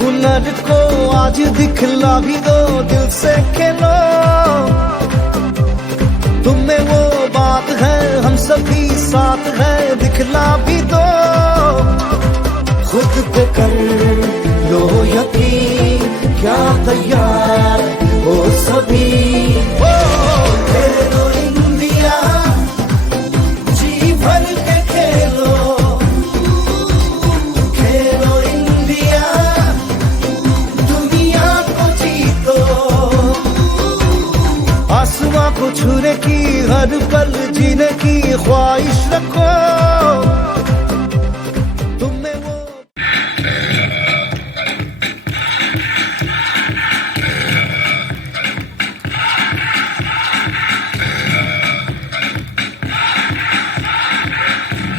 हुनर को आज दिखला भी दो, दिल से खेलो। तुम्हें वो बात है, हम सभी साथ है, दिखला भी दो। खुद पे कर लो यकीन, क्या तैयार हो सभी। खेलो इंडिया, जी भर के खेलो। खेलो इंडिया, दुनिया को जीतो। आसमां को छूने की, हर पल जीने की ख्वाहिश रखो। तुम्हें वो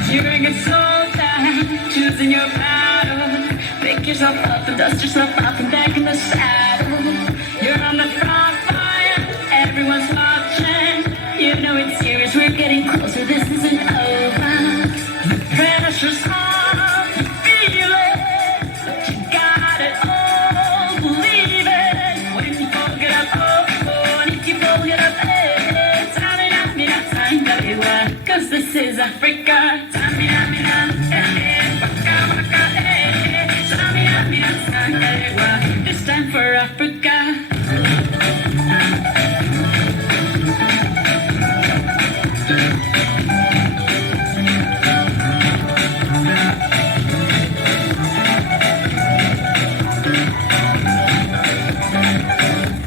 Cheering it so down, choosing your battle. Pick yourself up and dust yourself off and back in the saddle. You're on the front line, everyone's watching. You know it's serious, we're getting closer, this isn't over. Pressure's on, feel it, but you got it all, believe it. When you fall, get up, oh, and if you fall, get up, hey. Tamina, Tangarewa, 'cause this is Africa. Tamina, waka, waka, hey. Tamina, Tangarewa, this time for Africa.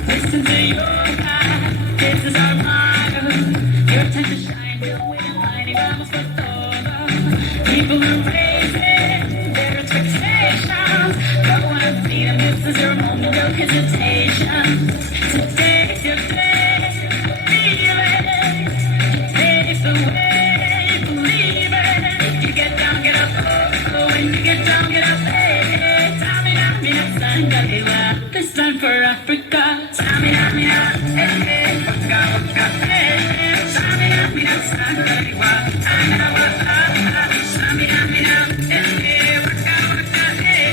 Listen to your God, this is our motto. Your time to shine, you'll win and find vamos por todo. People are raising their expectations. Go on and see them, this is your moment, no hesitation. Today's your day, feel it. Today's the way, believe it. You get down, get up, oh, when you get down, get up, hey. Tamina, Tangarewa, this time for Africa. Tamina, hey, waka, waka, hey. Tamina, Tangarewa, Tamina, hey, waka, waka, hey.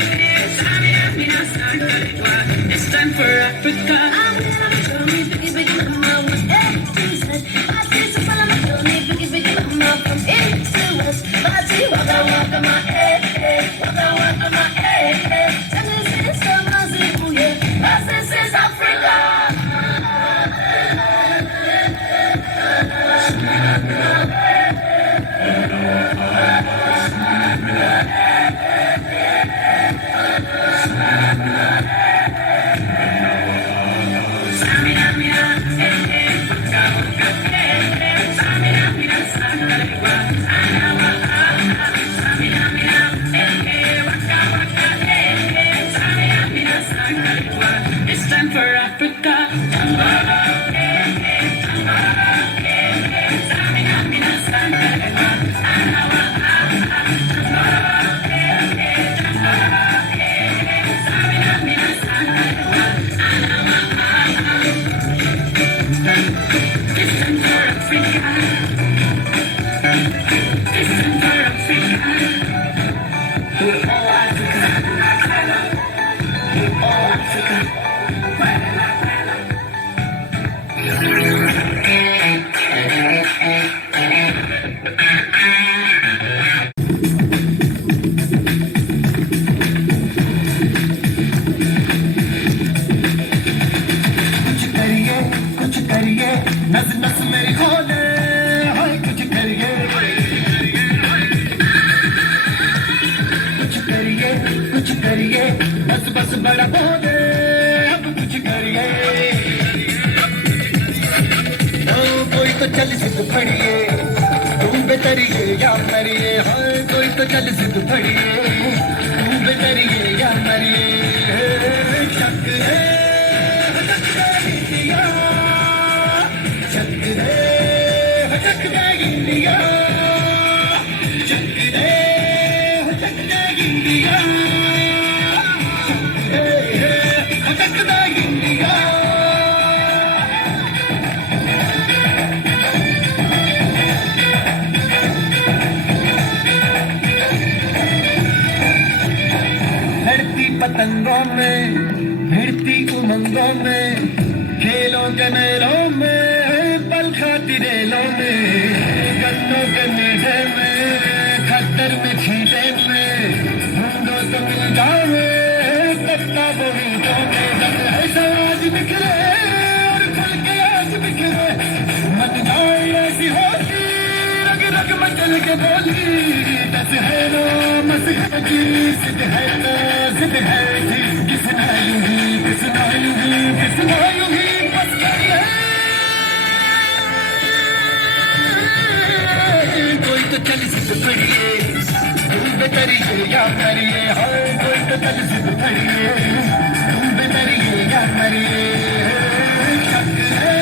Tamina, Tangarewa, this time for Africa. Show me biggie, biggie, mama, what's A to Z. I see some fun, I'ma show me biggie, biggie, mama, from east to west. I see waka, waka, my hey, waka, waka, my hey. This is Amazing, yeah. This is Africa. It's time for Africa. नस नस मेरी खोले, हाय कुछ करिए, कुछ करिए, बस बस बड़ा बोले, अब कुछ करिए। ओ कोई तो चल सिद्ध फड़िए, तुम बेतरिए या मरिए, हाय कोई तो चल सिद्ध फड़िए, तुम बेतरिए या मरिए। शक है इंडिया, शक है इंडिया, शक है इंडिया, इंडिया। धरती पत पतंगों में भिड़ती उमंगों में खेलों के मेलों में पल खाती रेलों में गन्नों के मेढे में खद्दर में छींटे में ढूंढो तो मिल जाओ पत्ता बोलूं में दम है समाज बिखरे और खुल के आज बिखरे मन जाए ऐसी होती रग रग मचल के बोली दस है नो मस है जी सिद्ध है ना सिद्ध है जी किसना यूं ही किसना यूं ही किसना यूं ही बस करिए कोई तो चल सिद्ध पड़िए तुम बेतरिए या मरिए हाँ कोई तो चल सिद्ध पड़िए तुम बेतरिए या मरिए चक्रे